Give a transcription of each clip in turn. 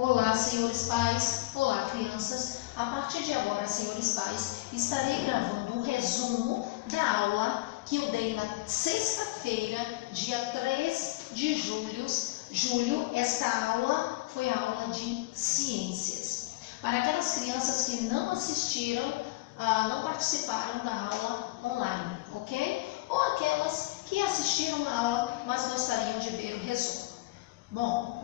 Olá, senhores pais. Olá, crianças. A partir de agora, senhores pais, estarei gravando um resumo da aula que eu dei na sexta-feira, dia 3 de julho. Esta aula foi a aula de ciências. Para aquelas crianças que não assistiram, não participaram da aula online, ok? Ou aquelas que assistiram a aula, mas gostariam de ver o resumo. Bom,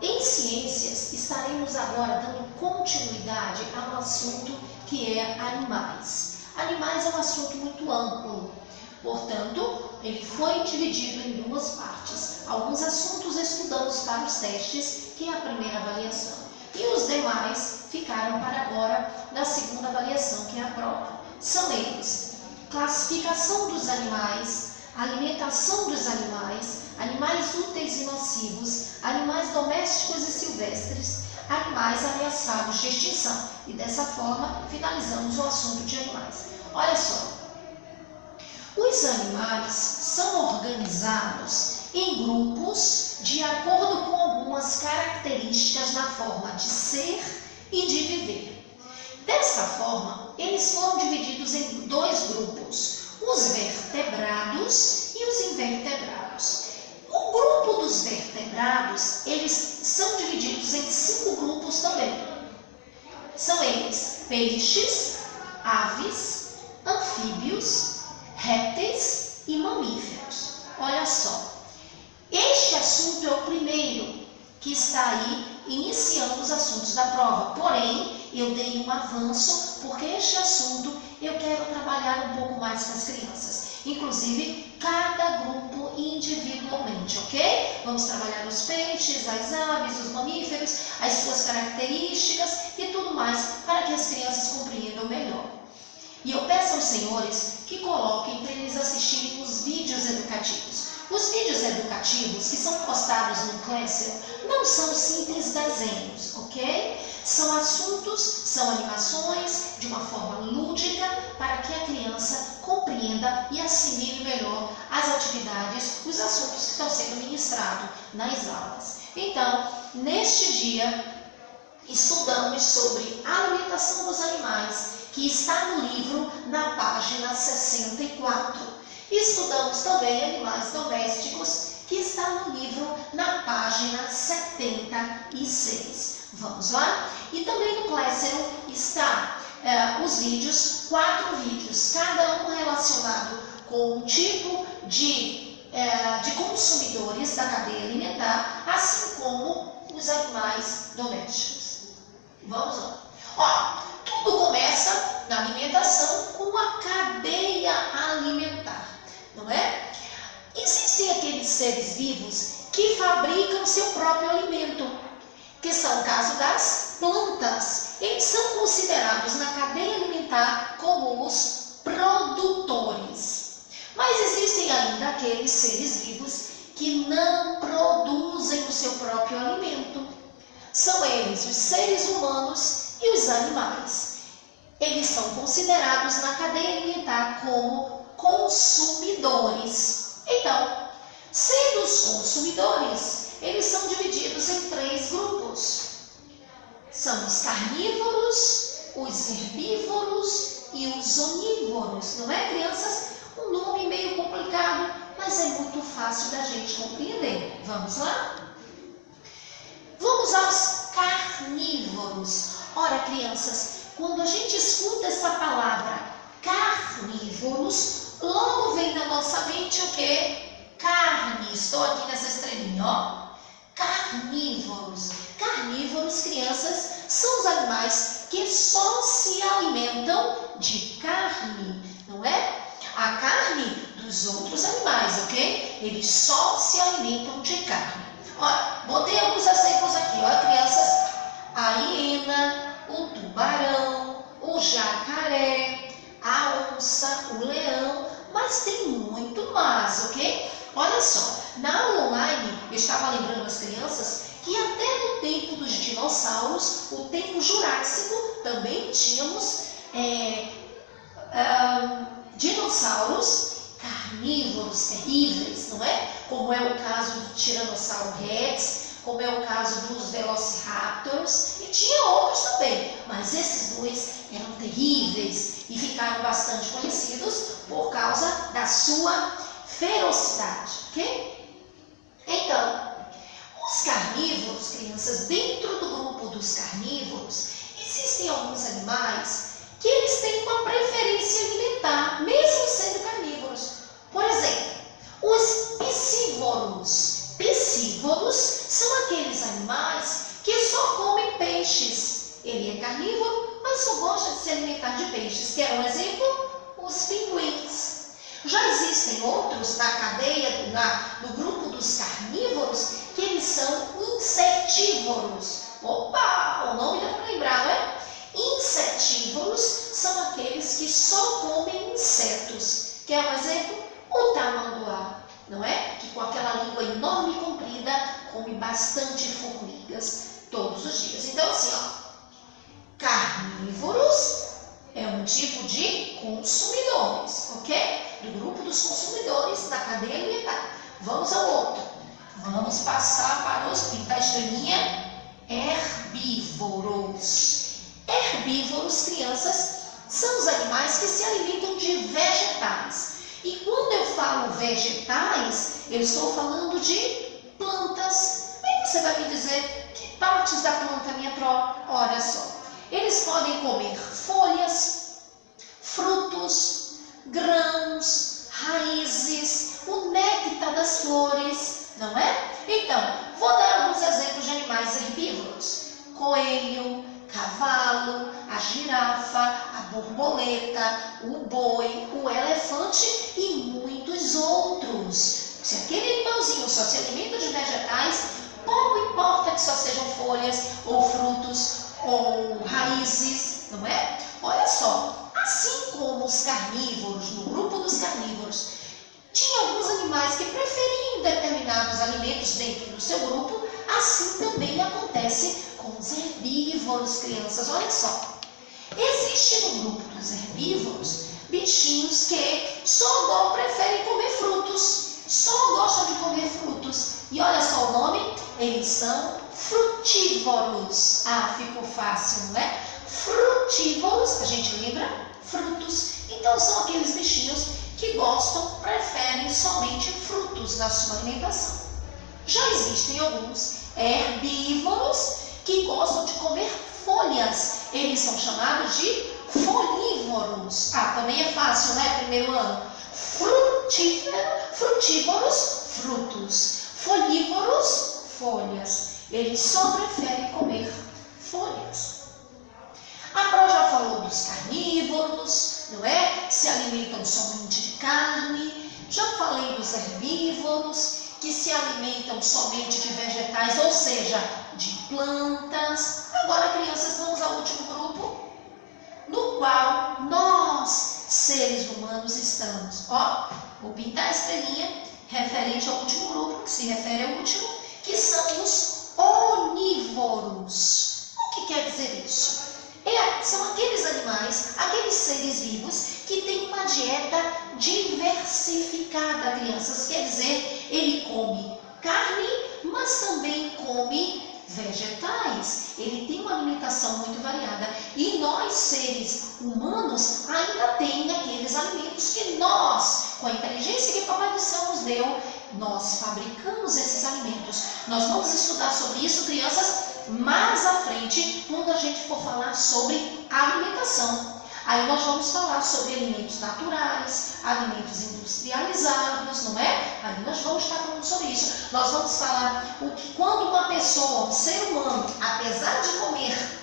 em ciências, estaremos agora dando continuidade a um assunto que é animais. Animais é um assunto muito amplo, portanto, ele foi dividido em duas partes. Alguns assuntos estudamos para os testes, que é a primeira avaliação, e os demais ficaram para agora na segunda avaliação, que é a prova. São eles: classificação dos animais, alimentação dos animais, animais úteis e nocivos, animais domésticos e silvestres, animais ameaçados de extinção. E dessa forma, finalizamos o assunto de animais. Olha só, os animais são organizados em grupos de acordo com algumas características na forma de ser e de viver. Dessa forma, eles foram divididos em dois grupos: os vertebrados e os invertebrados. O grupo dos vertebrados, eles são divididos em 5 grupos também. São eles: peixes, aves, anfíbios, répteis e mamíferos. Olha só, este assunto é o primeiro que está aí iniciando os assuntos da prova. Porém, eu dei um avanço porque este assunto eu quero trabalhar um pouco mais com as crianças. Inclusive, cada grupo individualmente, ok? Vamos trabalhar os peixes, as aves, os mamíferos, as suas características e tudo mais para que as crianças compreendam melhor. E eu peço aos senhores que coloquem para eles assistirem os vídeos educativos. Os vídeos educativos que são postados no Classroom não são simples desenhos, ok? São assuntos, são animações de uma forma lúdica para que a criança compreenda e assimile melhor as atividades, os assuntos que estão sendo ministrados nas aulas. Então, neste dia, estudamos sobre a alimentação dos animais, que está no livro na página 64. Estudamos também animais domésticos, que está no livro na página 76. Vamos lá? E também no Classroom está os vídeos, 4 vídeos, cada um relacionado com um tipo de consumidores da cadeia alimentar, assim como os animais domésticos. Vamos lá. Ó, tudo começa na alimentação com a cadeia alimentar, não é? Existem aqueles seres vivos que fabricam seu próprio alimento, que são o caso das plantas. Eles são considerados na cadeia alimentar como os produtores. Mas existem ainda aqueles seres vivos que não produzem o seu próprio alimento. São eles os seres humanos e os animais. Eles são considerados na cadeia alimentar como consumidores. Então, sendo os consumidores, eles são divididos em 3 grupos. São os carnívoros, os herbívoros e os onívoros. Não é, crianças? Um nome meio complicado, mas é muito fácil da gente compreender. Vamos lá? Vamos aos carnívoros. Ora, crianças, quando a gente escuta essa palavra carnívoros, logo vem na nossa mente o quê? Carne. Estou aqui nessa estrelinha, ó. Carnívoros. Carnívoros, crianças, são os animais que só se alimentam de carne, não é? A carne dos outros animais, ok? Eles só se alimentam de carne. Olha, botei alguns exemplos aqui, ó, crianças. A hiena, o tubarão, o jacaré, a onça, o leão, mas tem muito mais, ok? Olha só, na aula online eu estava lembrando às crianças que até no tempo dos dinossauros, o tempo jurássico, também tínhamos dinossauros carnívoros terríveis, não é? Como é o caso do Tiranossauro Rex, como é o caso caso dos Velociraptors, e tinha outros também, mas esses dois eram terríveis e ficaram bastante conhecidos por causa da sua ferocidade, ok? Então, os carnívoros, crianças, dentro do grupo dos carnívoros, existem alguns animais que eles têm uma preferência alimentar, mesmo sendo carnívoros. Por exemplo, os piscívoros. Piscívoros são aqueles animais que só comem peixes. Ele é carnívoro, mas só gosta de se alimentar de peixes. Quer um exemplo? Os pinguins. Já existem outros na cadeia, no grupo dos carnívoros, que eles são insetívoros. Opa, o nome dá para lembrar, não é? Insetívoros são aqueles que só comem insetos. Quer um exemplo? O tamanduá, não é? Que com aquela língua enorme e comprida come bastante formigas todos os dias. Então, assim, ó, carnívoros é um tipo de consumidores, ok? Do grupo dos consumidores da cadeia alimentar. Vamos ao outro. Vamos passar para os pintar estrelinha. Herbívoros. Herbívoros, crianças, são os animais que se alimentam de vegetais. E quando eu falo vegetais, eu estou falando de plantas. Aí você vai me dizer que partes da planta, minha pró? Olha só. Eles podem comer folhas, frutos, grãos, raízes, o néctar das flores, não é? Então, vou dar alguns exemplos de animais herbívoros. Coelho, cavalo, a girafa, a borboleta, o boi, o elefante e muitos outros. Se aquele animalzinho só se alimenta de vegetais, pouco importa que só sejam folhas ou frutos ou raízes, não é? Olha só, assim como os carnívoros, no grupo dos carnívoros, tinha alguns animais que preferiam determinados alimentos dentro do seu grupo, assim também acontece com os herbívoros, crianças. Olha só, existe no grupo dos herbívoros bichinhos que só preferem comer frutos, só gostam de comer frutos. E olha só o nome, eles são frutívoros. Ah, ficou fácil, não é? Frutívoros, a gente lembra? Frutos. Então são aqueles bichinhos que gostam, preferem somente frutos na sua alimentação. Já existem alguns herbívoros que gostam de comer folhas. Eles são chamados de folívoros. Ah, também é fácil, né? Primeiro ano. Frutívoros, frutos. Folívoros, folhas. Eles só preferem comer folhas. A Pró já falou dos carnívoros, não é? Que se alimentam somente de carne. Já falei dos herbívoros, que se alimentam somente de vegetais, ou seja, de plantas. Agora, crianças, vamos ao último grupo, no qual nós, seres humanos, estamos. Ó, vou pintar a estrelinha referente ao último grupo, que se refere ao último, que são os onívoros. O que quer dizer isso? São aqueles animais, aqueles seres vivos que têm uma dieta diversificada, crianças. Quer dizer, ele come carne, mas também come vegetais. Ele tem uma alimentação muito variada. E nós, seres humanos, ainda tem aqueles alimentos que nós, com a inteligência que Papai do Céu nos deu, nós fabricamos esses alimentos. Nós vamos estudar sobre isso, crianças, mais à frente, quando a gente for falar sobre alimentação. Aí nós vamos falar sobre alimentos naturais, alimentos industrializados, não é? Aí nós vamos estar falando sobre isso. Nós vamos falar o que quando uma pessoa, um ser humano, apesar de comer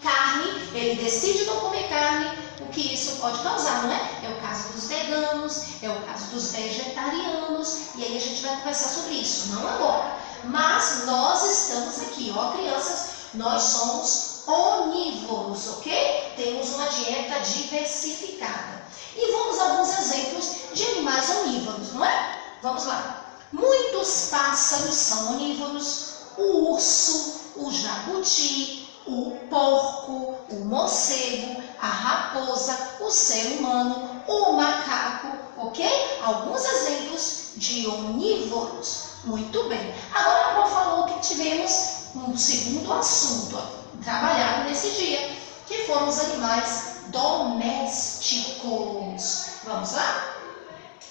carne, ele decide não comer carne, o que isso pode causar, não é? É o caso dos veganos, é o caso dos vegetarianos, e aí a gente vai conversar sobre isso, não agora. Mas nós estamos aqui, ó, crianças, nós somos onívoros, ok? Temos uma dieta diversificada. E vamos a alguns exemplos de animais onívoros, não é? Vamos lá. Muitos pássaros são onívoros: o urso, o jabuti, o porco, o morcego, a raposa, o ser humano, o macaco, ok? Alguns exemplos de onívoros. Muito bem. Agora a Pró falou que tivemos um segundo assunto trabalhado nesse dia, que foram os animais domésticos. Vamos lá?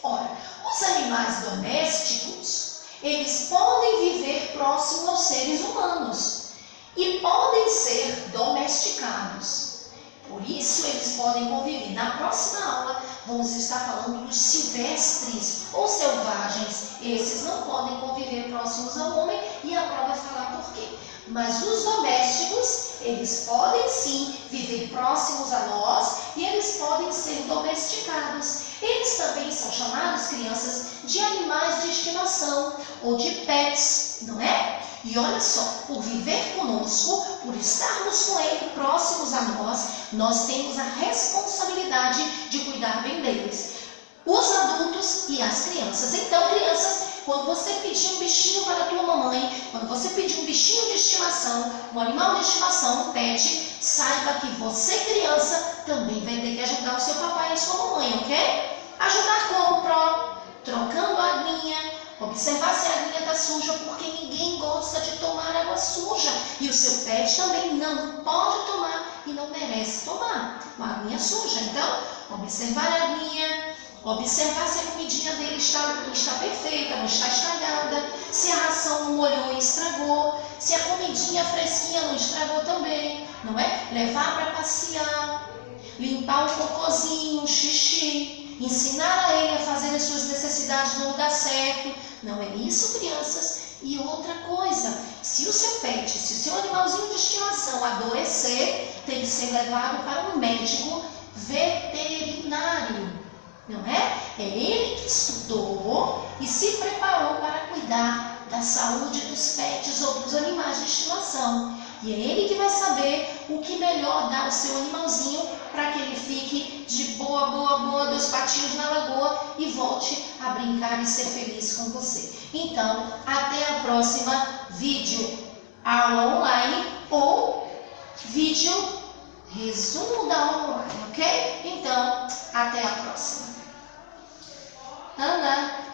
Ora, os animais domésticos, eles podem viver próximo aos seres humanos e podem ser domesticados. Por isso, eles podem conviver. Na próxima aula, vamos estar falando dos silvestres ou selvagens. Esses não podem conviver próximos ao homem e a prova vai falar por quê. Mas os domésticos, eles podem sim viver próximos a nós e eles podem ser domesticados. Eles também são chamados, crianças, de animais de estimação ou de pets, não é? E olha só, por viver conosco, por estarmos com ele próximos a nós, nós temos a responsabilidade de cuidar bem deles. Os adultos e as crianças. Então, crianças, quando você pedir um bichinho para a tua mamãe, quando você pedir um bichinho de estimação, um animal de estimação, um pet, saiba que você, criança, também vai ter que ajudar o seu papai e a sua mamãe, ok? Ajudar como? Trocando a aguinha, observar se a aguinha está suja, porque ninguém gosta de tomar água suja. E o seu pet também não pode tomar e não merece tomar uma aguinha suja. Então, observar a aguinha, observar se a comidinha dele está perfeita, não está estragada, se a ração não molhou e estragou, se a comidinha fresquinha não estragou também, não é? Levar para passear, limpar o cocôzinho, o xixi, ensinar a ele a fazer as suas necessidades no lugar certo. Não é isso, crianças? E outra coisa, se o seu pet, se o seu animalzinho de estimação adoecer, tem que ser levado para um médico veterinário, não é? É ele que estudou e se preparou para cuidar da saúde dos pets ou dos animais de estimação. E é ele que vai saber o que melhor dar ao seu animalzinho para que ele fique de boa, dois patinhos na lagoa e volte a brincar e ser feliz com você. Então, até a próxima vídeo aula online ou vídeo resumo da aula online, ok? Então, até a próxima. Ana.